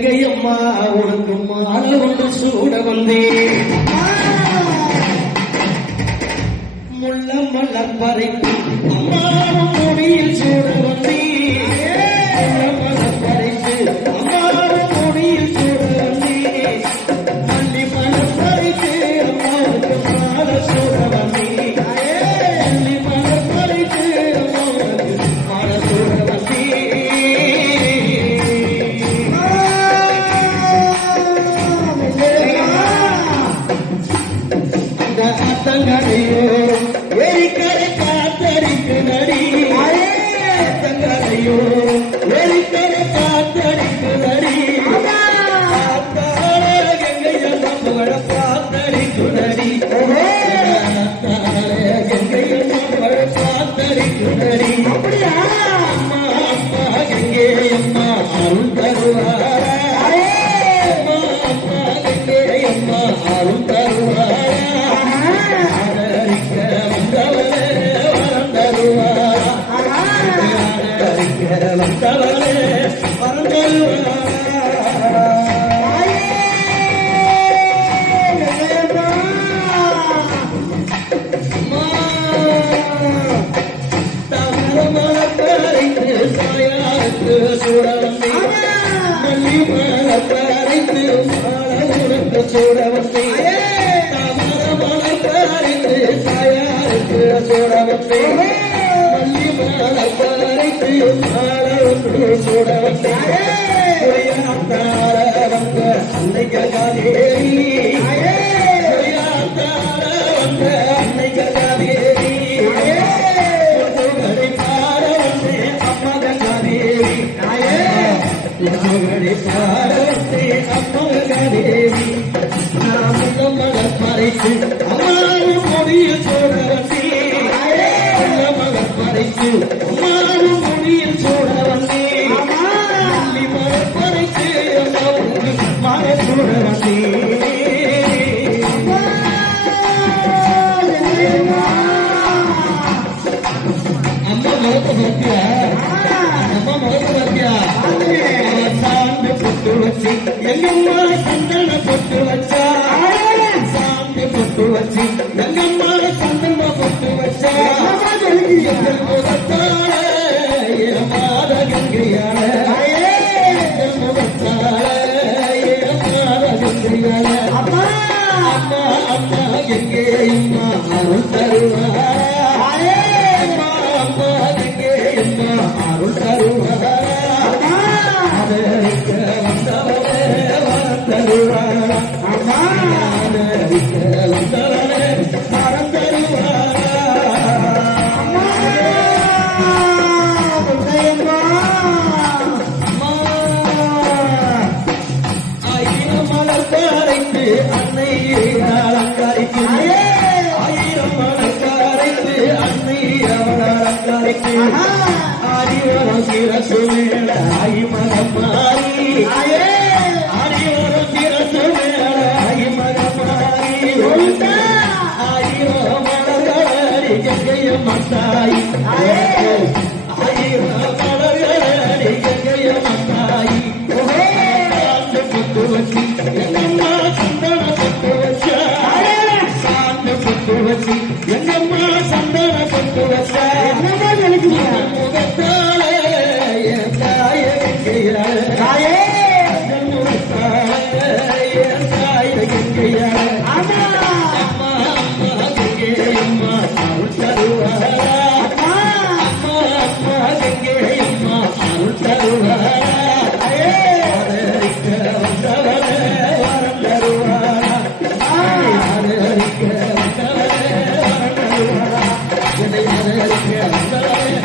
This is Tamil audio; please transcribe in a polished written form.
கங்கையம்மா உனக்கு மாலை ஒன்று சூட வந்தேன். முள்ள மலர் பறைக்கு அம்மாவும் முடியில் சூட வந்தேன். முள்ள மலர் பறைக்கு அம்மாவும் முடியில் சூட வந்தேன். மல்லி மலர் பறைக்கு அம்மாவுக்கு மாலை சூட வந்தேன். மல்லி மலர் பறைக்கு அம்மாவுக்கு மாலை சூட வந்தேன். தங்கரையோ வெறிக்கரை காத்தடிக்கு நடி. தங்கரையோ வெறிக்கரை காத்தடிக்கு நடி. கங்கையம்மா புகழ காத்தடிக்கு நடி. கங்கையம்மா புகழ காத்தடிக்கு நடி. அப்படியா அம்மா அம்மா கங்கையம்மா அருள் தருவாரா. அம்மா அம்மா கங்கையம்மா அருள் தருவாரா. வந்தவளே வரந்தருவா. மலப்பறைத்து சாயாருக்கு சூடவந்தி. மல்லி மலப்பறைத்து மாலூருக்கு சூடவந்தி. மலப்பறைத்து சாயாருக்கு சூடவந்தி. மல்லி மலப்பறைத்து மாலூருக்கு சூடவந்தி. வந்த அன்னைகேவி. வந்த அன்னைகேவி. அம்மா கங்காதேவி. அம்மா கங்காதேவி. மலர் மறைத்து அம்மாவும் முடியில் சூட வந்தி. மலர் மறைத்து அம்மாவும் முடியில் சூட வந்தி. மலர் மறைத்து அம்மாவுக்கு மாலை சூட வந்தி. அம்மா முகத்தை பார்த்தியா? அம்மா முகத்தை பார்த்தியா? சாந்து பொட்டு வச்சு எங்கம்மா சந்தன பொட்டு வச்சா. சாந்து பொட்டு வச்சு எங்கம்மா சந்தன பொட்டு வச்சா. எங்கள் முகத்தால ஏமாத கங்கையால. எங்கள் முகத்தால ஏமாத கங்கையால. அம்மா அம்மா அம்மா எங்கேயம்மா அருள் தருவாரா. அம்மா அம்மா எங்கேயம்மா அருள் தருவாரா. ஆதரிக்க வந்தவளே வரந்தருவாரா. அம்மா ஆதரிக்க வந்தவளே வரந்தருவாரா. அம்மா அம்மா ஆயிரம் மலர் பாறைக்கு அன்னை அலங்காரிக்கு. ஆயிரம் மலர் பாறைக்கு அன்னை அவள் அலங்காரிக்கு. ஆரிவரம் சிரசு மேல ஆயி மகம் மாறி. ஆரிவரம் சிரசு மேல ஆயி மகம் மாறி. ஆயிரம் மலர்களடி கங்கையம்மா தாய். ஆயிரம் மலர்களடி கங்கையம்மா தாய். சாந்து பொட்டு வச்சு எங்கம்மா சந்தன பொட்டு வச்சா. சாந்து பொட்டு வச்சு எங்கம்மா சந்தன பொட்டு வச்சா. முகத்தால என் தாய கங்கையால. முகத்தால என் தாய கங்கையால. அம்மா அம்மா கங்கையம்மா அருள் தருவாரா. அம்மா அம்மா கங்கையம்மா அருள் தருவாரா. ஆதரிக்க வந்தவளே வரம் தருவாரா. ஆதரிக்க வந்தவளே வரம் தருவாரா. என்னை ஆதரிக்க வந்தவளே